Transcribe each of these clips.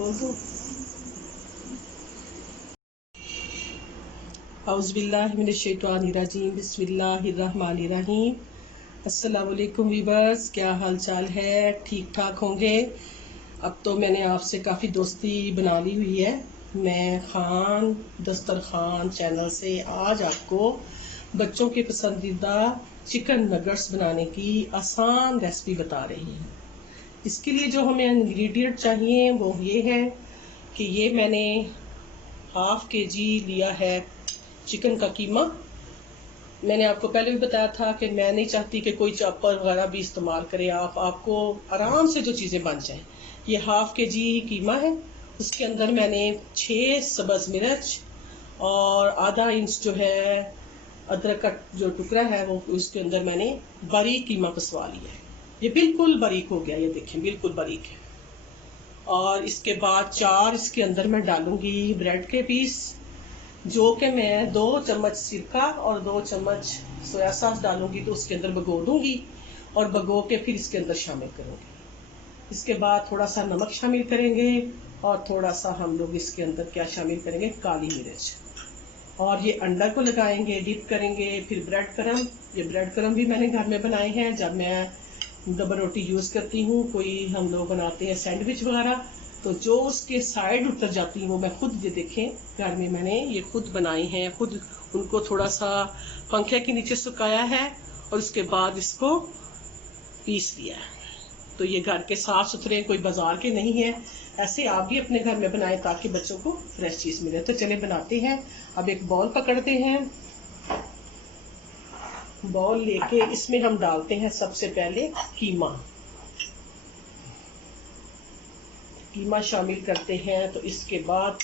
बोल दो। औज़ुबिल्लाहिमिनश्शैतानिर्रजीम बिस्मिल्लाहिर्रहमानिर्रहीम। अस्सलाम वालेकुम वीवर्स, क्या हाल चाल है? ठीक ठाक होंगे। अब तो मैंने आपसे काफ़ी दोस्ती बना ली हुई है। मैं खान दस्तरखान चैनल से आज आपको बच्चों के पसंदीदा चिकन नगेट्स बनाने की आसान रेसिपी बता रही हूँ। इसके लिए जो हमें इंग्रेडिएंट चाहिए वो ये है कि ये मैंने हाफ के-जी लिया है चिकन का कीमा। मैंने आपको पहले भी बताया था कि मैं नहीं चाहती कि कोई चॉपर वगैरह भी इस्तेमाल करे। आपको आराम से जो चीज़ें बन जाएं। ये हाफ के-जी कीमा है। उसके अंदर मैंने 6 सब्ज़ मिर्च और आधा इंच जो है अदरक का जो टुकड़ा है वो उसके अंदर मैंने बारीक कीमा पिसवा लिया है। ये बिल्कुल बारीक हो गया, ये देखें बिल्कुल बारीक है। और इसके बाद 4 इसके अंदर मैं डालूंगी ब्रेड के पीस, जो कि मैं 2 चम्मच सिरका और 2 चम्मच सोया सॉस डालूंगी। तो उसके अंदर भिगो दूंगी और भिगो के फिर इसके अंदर शामिल करूंगी। इसके बाद थोड़ा सा नमक शामिल करेंगे और थोड़ा सा हम लोग इसके अंदर क्या शामिल करेंगे, काली मिर्च। और ये अंडा को लगाएंगे, डिप करेंगे। फिर ब्रेड क्रम, ये ब्रेड क्रम भी मैंने घर में बनाए हैं जब मैं डबल रोटी यूज़ करती हूँ। कोई हम लोग बनाते हैं सैंडविच वगैरह, तो जो उसके साइड उतर जाती हैं वो मैं खुद, ये देखें घर में मैंने ये खुद बनाई हैं। खुद उनको थोड़ा सा पंखे के नीचे सुखाया है और उसके बाद इसको पीस लिया है। तो ये घर के साफ सुथरे, कोई बाजार के नहीं है। ऐसे आप भी अपने घर में बनाएं ताकि बच्चों को फ्रेश चीज़ मिले। तो चले बनाते हैं। अब एक बॉल पकड़ते हैं। बॉल लेके इसमें हम डालते हैं सबसे पहले कीमा। कीमा शामिल करते हैं। तो इसके बाद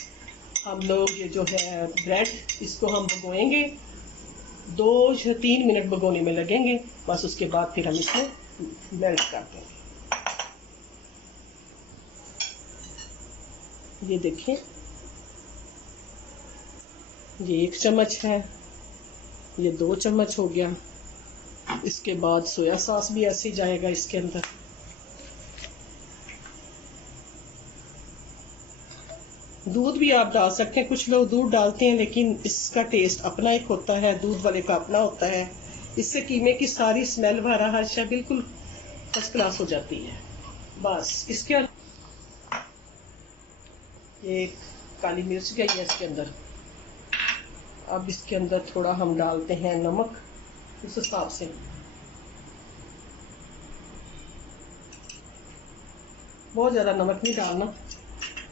हम लोग ये जो है ब्रेड, इसको हम भिगोएंगे। 2 या 3 मिनट भिगोने में लगेंगे बस। उसके बाद फिर हम इसमें मेल्ट कर देंगे। ये देखें, ये 1 चम्मच है, ये 2 चम्मच हो गया। इसके बाद सोया सॉस भी ऐसे ही जाएगा इसके अंदर। दूध भी आप डाल सकते हैं, कुछ लोग दूध डालते हैं, लेकिन इसका टेस्ट अपना एक होता है, दूध वाले का अपना होता है। इससे कीमे की सारी स्मेल वगैरह हर शय बिल्कुल फर्स्ट क्लास हो जाती है। बस इसके ये काली मिर्च गई है इसके अंदर। अब इसके अंदर थोड़ा हम डालते हैं नमक उस हिसाब से। बहुत ज़्यादा नमक नहीं डालना।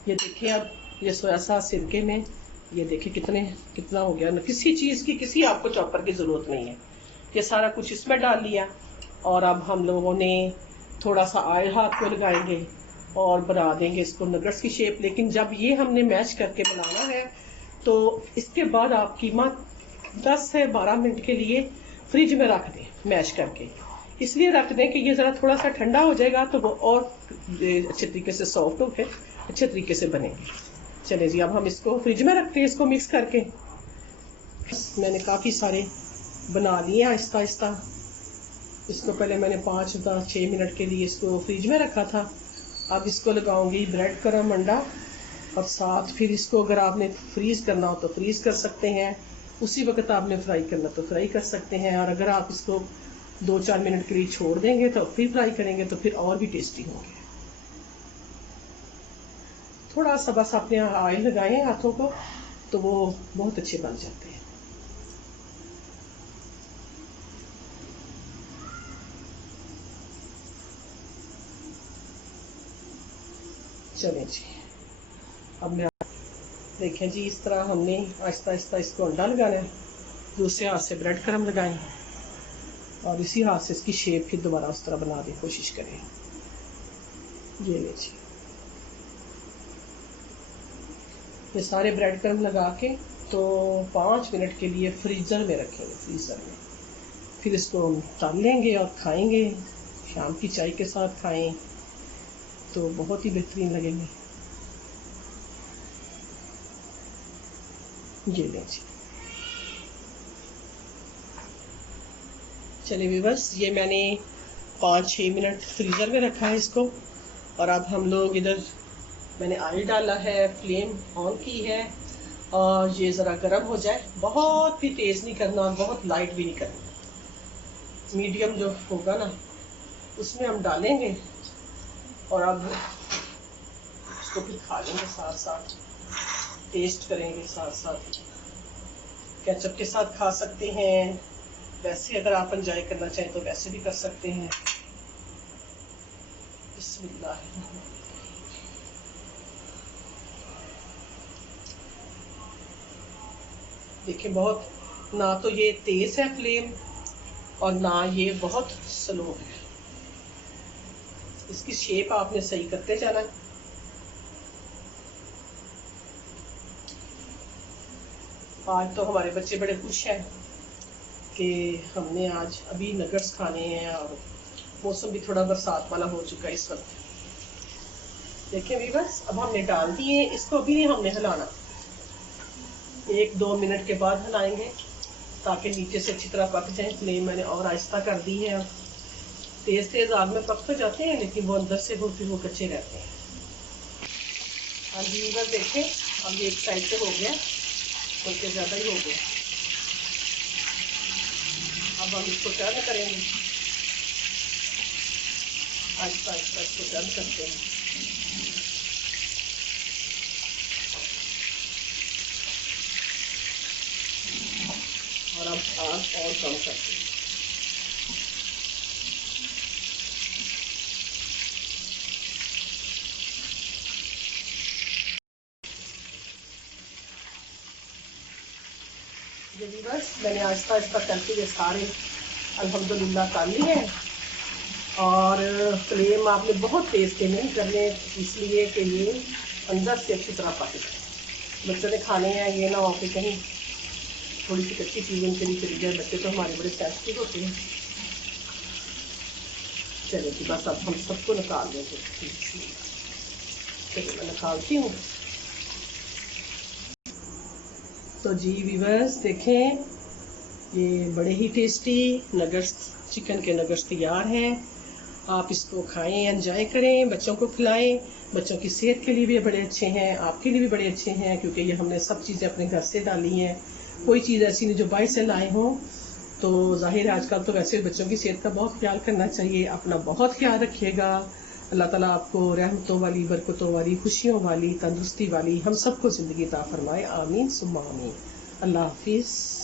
ये देखिए, अब ये सोया सॉस सिरके में, ये देखिए कितना हो गया ना। किसी चीज़ की, किसी आपको चॉपर की ज़रूरत नहीं है। ये सारा कुछ इसमें डाल लिया। और अब हम लोगों ने थोड़ा सा ऑयल हाथ को लगाएंगे और बना देंगे इसको नगेट्स की शेप। लेकिन जब ये हमने मैश करके बनाना है तो इसके बाद आप कीमा 10 से 12 मिनट के लिए फ्रिज में रख दें मैश करके। इसलिए रख दें कि ये ज़रा थोड़ा सा ठंडा हो जाएगा तो वो और अच्छे तरीके से सॉफ्ट हो के अच्छे तरीके से बनेंगे। चले जी, अब हम इसको फ्रिज में रखते हैं, इसको मिक्स करके। मैंने काफ़ी सारे बना लिए आहिस्ता आहिस्ता। इसको पहले मैंने 5-6 मिनट के लिए इसको फ्रिज में रखा था। अब इसको लगाऊंगी ब्रेड क्रम, अंडा और साथ फिर इसको अगर आपने फ्रीज करना हो तो फ्रीज कर सकते हैं। उसी वक्त आपने फ्राई करना तो फ्राई कर सकते हैं। और अगर आप इसको 2-4 मिनट के लिए छोड़ देंगे तो फिर फ्राई करेंगे तो फिर और भी टेस्टी होंगे। थोड़ा सा बस अपने ऑयल लगाएं हाथों को तो वो बहुत अच्छे बन जाते हैं। चलें जी, अब मैं देखें जी, इस तरह हमने आहिस्ता आहिस्ता इसको अंडा लगाना है। दूसरे हाथ से ब्रेड क्रम लगाएं और इसी हाथ से इसकी शेप फिर दोबारा उस तरह बना दें, कोशिश करें। ये लीजिए, ये सारे ब्रेड क्रम लगा के तो 5 मिनट के लिए फ्रीज़र में रखेंगे। फ्रीज़र में फिर इसको हम तल लेंगे और खाएंगे। शाम की चाय के साथ खाएं तो बहुत ही बेहतरीन लगेंगे। ये लीजिए, चलिए बस ये मैंने 5-6 मिनट फ्रीज़र में रखा है इसको। और अब हम लोग इधर मैंने ऑयल डाला है, फ्लेम ऑन की है और ये ज़रा गर्म हो जाए। बहुत भी तेज़ नहीं करना और बहुत लाइट भी नहीं करना, मीडियम जो होगा ना उसमें हम डालेंगे और अब उसको भी खा लेंगे, साथ साथ टेस्ट करेंगे, साथ साथ केचप के साथ खा सकते हैं। वैसे अगर आप एंजॉय करना चाहें तो वैसे भी कर सकते हैं। बिस्मिल्लाह। देखिए बहुत, ना तो ये तेज है फ्लेम और ना ये बहुत स्लो है। इसकी शेप आपने सही करते जाना। आज तो हमारे बच्चे बड़े खुश हैं कि हमने आज अभी नगट्स खाने हैं और मौसम भी थोड़ा बरसात वाला हो चुका है इस वक्त। देखिए व्यूअर्स, अब हमने डाल दिए, इसको अभी नहीं हमने हिलाना, 1-2 मिनट के बाद हिलाएंगे ताकि नीचे से अच्छी तरह पक जाए। फ्लेम मैंने और आहिस्ता कर दी है। तेज तेज आग में पक तो जाते हैं लेकिन वो अंदर से फिर वो कच्चे रहते हैं। हाँ जी व्यूअर्स, देखें अब ये एक साइड से हो गया, बल्कि ज़्यादा ही हो गया। अब हम इसको टर्न करेंगे, आहिस्ता आहिस्ता इसको टर्न करते हैं। और अब आग और कम करते हैं। जो व्यूअर्स, मैंने आहिस्ता आहिस्ता करके ये सारे अल्हम्दुलिल्लाह कर लिए हैं। और फ्लेम आपने बहुत तेज़ के नहीं करने, इसलिए कि ये अंदर से अच्छी तरह पक जाए। बच्चों ने खाने हैं, ये ना हो कि कहीं थोड़ी सी कच्ची चीज़ उनके लिए चली जाए। बच्चे तो हमारे बड़े सेंसिटिव होते हैं। चलिए जी, बस अब हम सबको निकाल देंगे। चलिए मैं निकालती हूँ। तो जी व्यूअर्स देखें, ये बड़े ही टेस्टी नगट्स, चिकन के नगट्स तैयार हैं। आप इसको खाएं, एंजॉय करें, बच्चों को खिलाएं। बच्चों की सेहत के लिए भी बड़े अच्छे हैं, आपके लिए भी बड़े अच्छे हैं, क्योंकि ये हमने सब चीज़ें अपने घर से डाली हैं। कोई चीज़ ऐसी नहीं जो बाहर से लाए हों। तो जाहिर है आजकल तो वैसे बच्चों की सेहत का बहुत ख्याल करना चाहिए। अपना बहुत ख्याल रखिएगा। अल्लाह ताला आपको रहमतों वाली, बरकतों वाली, खुशियों वाली, तंदुरुस्ती वाली हम सबको ज़िंदगी अता फरमाए। आमीन सुम्मा आमीन। अल्लाह हाफिज़।